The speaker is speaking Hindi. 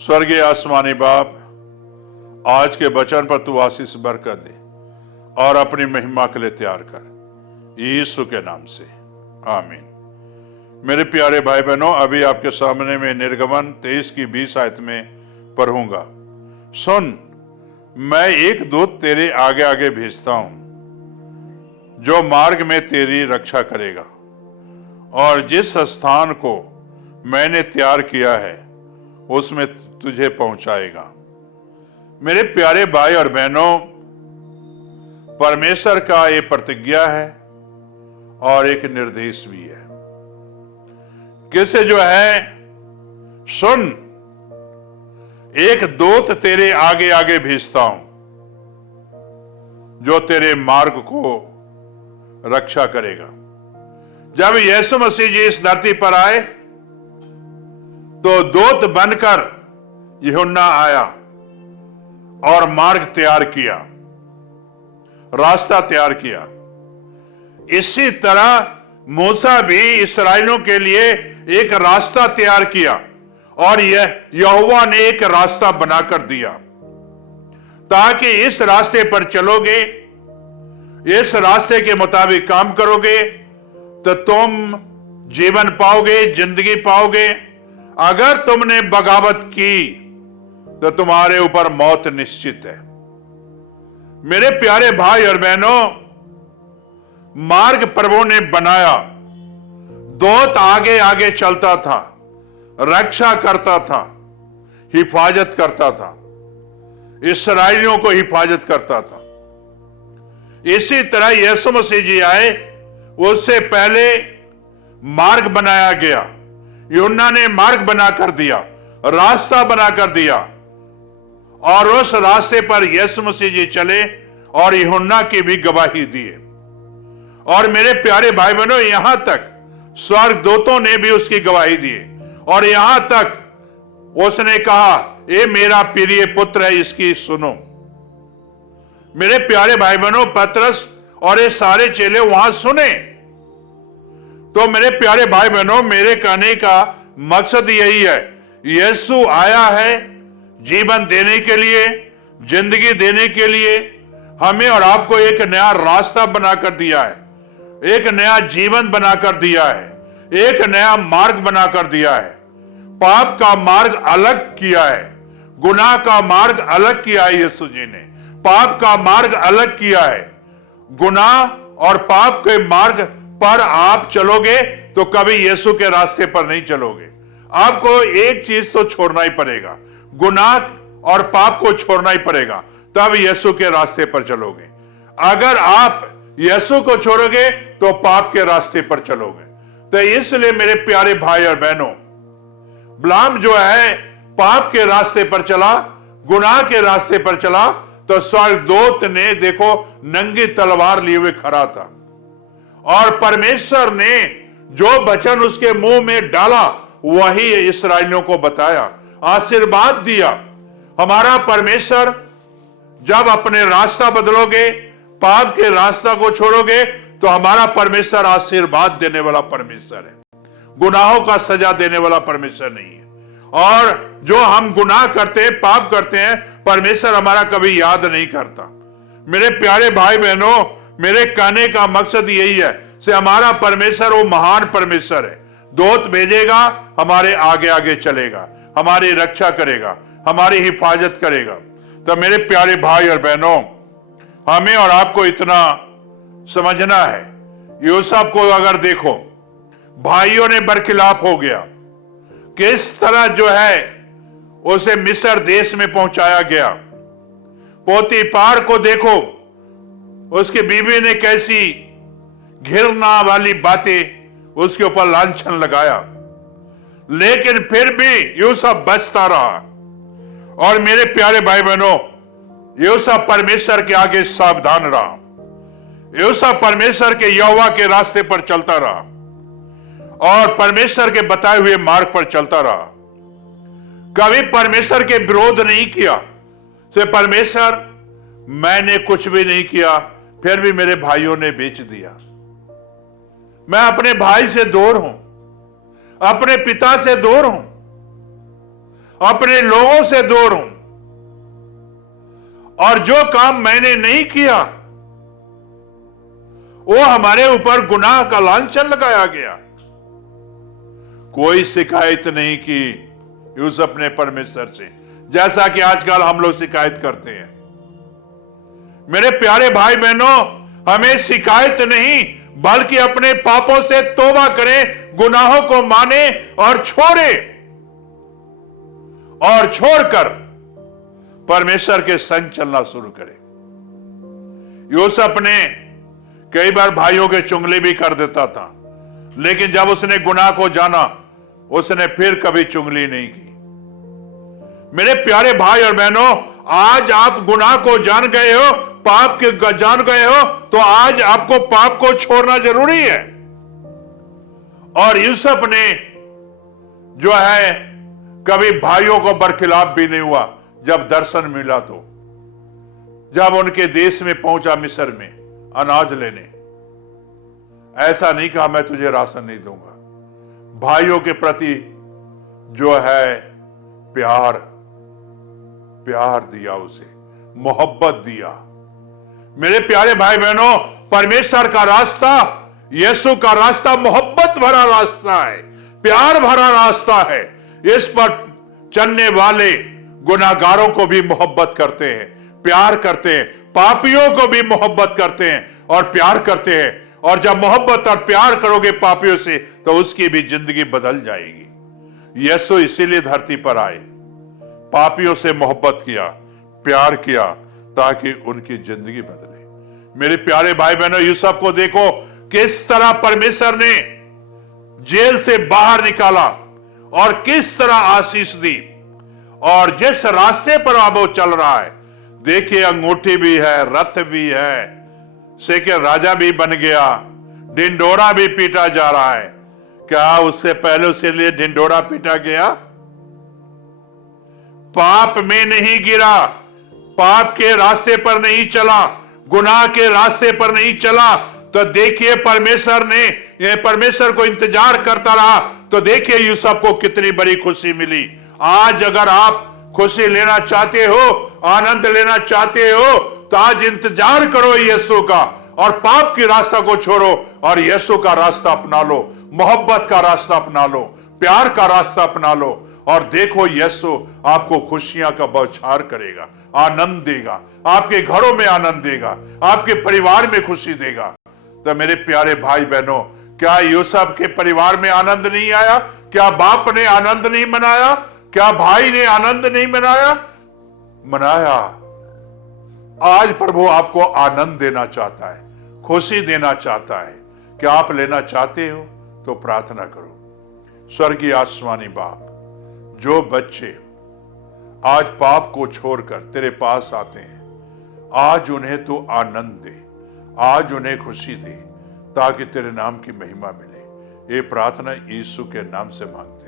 स्वर्गीय आसमानी बाप, आज के वचन पर तू आशीष बरकत दे और अपनी महिमा के लिए तैयार कर, यीशु के नाम से आमीन। मेरे प्यारे भाई बहनों, अभी आपके सामने में निर्गमन 23 की 20 आयत में पढ़ूंगा। सुन, मैं एक दूत तेरे आगे आगे भेजता हूं जो मार्ग में तेरी रक्षा करेगा और जिस स्थान को मैंने तैयार किया है उसमें तुझे पहुंचाएगा। मेरे प्यारे भाई और बहनों, परमेश्वर का ये प्रतिज्ञा है और एक निर्देश भी है। किसे जो है, सुन, एक दूत तेरे आगे आगे भेजता हूं जो तेरे मार्ग को रक्षा करेगा। जब यीशु मसीह जी इस धरती पर आए तो दूत बनकर यूहन्ना आया और मार्ग तैयार किया, रास्ता तैयार किया। इसी तरह मूसा भी इस्राएलियों के लिए एक रास्ता तैयार किया और यहोवा ने एक रास्ता बनाकर दिया ताकि इस रास्ते पर चलोगे, इस रास्ते के मुताबिक काम करोगे तो तुम जीवन पाओगे, जिंदगी पाओगे। अगर तुमने बगावत की तो तुम्हारे ऊपर मौत निश्चित है। मेरे प्यारे भाई और बहनों, मार्ग प्रभु ने बनाया, दूत आगे आगे चलता था, रक्षा करता था, हिफाजत करता था, इस्राएलियों को हिफाजत करता था। इसी तरह यीशु मसीह जी आए, उससे पहले मार्ग बनाया गया। यूहन्ना ने मार्ग बनाकर दिया, रास्ता बनाकर दिया और उस रास्ते पर यीशु मसीह जी चले और यूहन्ना की भी गवाही दिए। और मेरे प्यारे भाई बहनों, यहां तक स्वर्गदूतों ने भी उसकी गवाही दी और यहां तक उसने कहा, ये मेरा प्रिय पुत्र है, इसकी सुनो। मेरे प्यारे भाई बहनों, पतरस और ये सारे चेले वहां सुने। तो मेरे प्यारे भाई बहनों, मेरे कहने का मकसद यही है, यीशु आया है जीवन देने के लिए, जिंदगी देने के लिए। हमें और आपको एक नया रास्ता बनाकर दिया है, एक नया जीवन बनाकर दिया है, एक नया मार्ग बनाकर दिया है। पाप का मार्ग अलग किया है, गुनाह का मार्ग अलग किया है। यीशु जी ने पाप का मार्ग अलग किया है। गुनाह और पाप के मार्ग पर आप चलोगे तो कभी यीशु के रास्ते पर नहीं चलोगे। आपको एक चीज तो छोड़ना ही पड़ेगा, गुनाह और पाप को छोड़ना ही पड़ेगा, तब यीशु के रास्ते पर चलोगे। अगर आप यीशु को छोड़ोगे तो पाप के रास्ते पर चलोगे। तो इसलिए मेरे प्यारे भाई और बहनों, बिलाम जो है पाप के रास्ते पर चला, गुनाह के रास्ते पर चला, तो स्वर्गदूत ने देखो नंगी तलवार लिए हुए खड़ा था और परमेश्वर ने जो वचन उसके मुंह में डाला वही इस्राएलियों को बताया, आशीर्वाद दिया। हमारा परमेश्वर, जब अपने रास्ता बदलोगे, पाप के रास्ता को छोड़ोगे, तो हमारा परमेश्वर आशीर्वाद देने वाला परमेश्वर है, गुनाहों का सजा देने वाला परमेश्वर नहीं है। और जो हम गुनाह करते हैं, पाप करते हैं, परमेश्वर हमारा कभी याद नहीं करता। मेरे प्यारे भाई बहनों, मेरे कहने का मकसद यही है कि हमारा परमेश्वर वो महान परमेश्वर है। दूत भेजेगा, हमारे आगे आगे चलेगा, हमारी रक्षा करेगा, हमारी हिफाजत करेगा। तो मेरे प्यारे भाई और बहनों, हमें और आपको इतना समझना है, यूसुफ को अगर देखो, भाइयों ने बरखिलाफ हो गया, किस तरह जो है उसे मिस्र देश में पहुंचाया गया। पोतीफार को देखो, उसकी बीवी ने कैसी घिरना वाली बातें उसके ऊपर लांछन लगाया, लेकिन फिर भी यूसुफ बचता रहा। और मेरे प्यारे भाई बहनों, यूसुफ परमेश्वर के आगे सावधान रहा, यूसुफ परमेश्वर के यहोवा के रास्ते पर चलता रहा और परमेश्वर के बताए हुए मार्ग पर चलता रहा। कभी परमेश्वर के विरोध नहीं किया। से परमेश्वर, मैंने कुछ भी नहीं किया, फिर भी मेरे भाइयों ने बेच दिया, मैं अपने भाई से दूर हूं, अपने पिता से दूर हूं, अपने लोगों से दूर हूं, और जो काम मैंने नहीं किया वो हमारे ऊपर गुनाह का लांछन लगाया गया। कोई शिकायत नहीं की यूसुफ ने परमेश्वर से, जैसा कि आजकल हम लोग शिकायत करते हैं। मेरे प्यारे भाई बहनों, हमें शिकायत नहीं बल्कि अपने पापों से तौबा करें, गुनाहों को माने और छोड़े, और छोड़कर परमेश्वर के संग चलना शुरू करें। यूसुफ ने कई बार भाइयों के चुगली भी कर देता था, लेकिन जब उसने गुनाह को जाना उसने फिर कभी चुगली नहीं की। मेरे प्यारे भाई और बहनों, आज आप गुनाह को जान गए हो, पाप के जान गए हो, तो आज आपको पाप को छोड़ना जरूरी है। और यूसुफ ने जो है कभी भाइयों को बरखिलाफ भी नहीं हुआ। जब दर्शन मिला तो जब उनके देश में पहुंचा मिस्र में अनाज लेने, ऐसा नहीं कहा मैं तुझे राशन नहीं दूंगा। भाइयों के प्रति जो है प्यार दिया, उसे मोहब्बत दिया। मेरे प्यारे भाई बहनों, परमेश्वर का रास्ता, यीशु का रास्ता मोहब्बत भरा रास्ता है, प्यार भरा रास्ता है। इस पर चलने वाले गुनाहगारों को भी मोहब्बत करते हैं, प्यार करते हैं, पापियों को भी मोहब्बत करते हैं और प्यार करते हैं। और जब मोहब्बत और प्यार करोगे पापियों से, तो उसकी भी जिंदगी बदल जाएगी। यीशु इसीलिए धरती पर आए, पापियों से मोहब्बत किया, प्यार किया, ताकि उनकी जिंदगी बदले। मेरे प्यारे भाई बहनों, यूसुफ को देखो किस तरह परमेश्वर ने जेल से बाहर निकाला और किस तरह आशीष दी। और जिस रास्ते पर अब वो चल रहा है, देखिए अंगूठी भी है, रथ भी है, सेकंड राजा भी बन गया, ढिंडोरा भी पीटा जा रहा है। क्या उससे पहले उसके लिए ढिंडोरा पीटा गया? पाप में नहीं गिरा, पाप के रास्ते पर नहीं चला, गुनाह के रास्ते पर नहीं चला, तो देखिए परमेश्वर को इंतजार करता रहा, तो देखिए यूसुफ को कितनी बड़ी खुशी मिली। आज अगर आप खुशी लेना चाहते हो, आनंद लेना चाहते हो, तो आज इंतजार करो यीशु का, और पाप की रास्ता को छोड़ो और यीशु का रास्ता अपना लो, मोहब्बत का रास्ता अपना लो, प्यार का रास्ता अपना लो। और देखो यीशु आपको खुशियां का बौछार करेगा, आनंद देगा, आपके घरों में आनंद देगा, आपके परिवार में खुशी देगा। तो मेरे प्यारे भाई बहनों, क्या यूसुफ के परिवार में आनंद नहीं आया? क्या बाप ने आनंद नहीं मनाया? क्या भाई ने आनंद नहीं मनाया? मनाया। आज प्रभु आपको आनंद देना चाहता है, खुशी देना चाहता है। क्या आप लेना चाहते हो? तो प्रार्थना करो। स्वर्गीय आसमानी बाप, जो बच्चे आज पाप को छोड़कर तेरे पास आते हैं, आज उन्हें तो आनंद दे, आज उन्हें खुशी दे, ताकि तेरे नाम की महिमा मिले। ये प्रार्थना यीशु के नाम से मांगते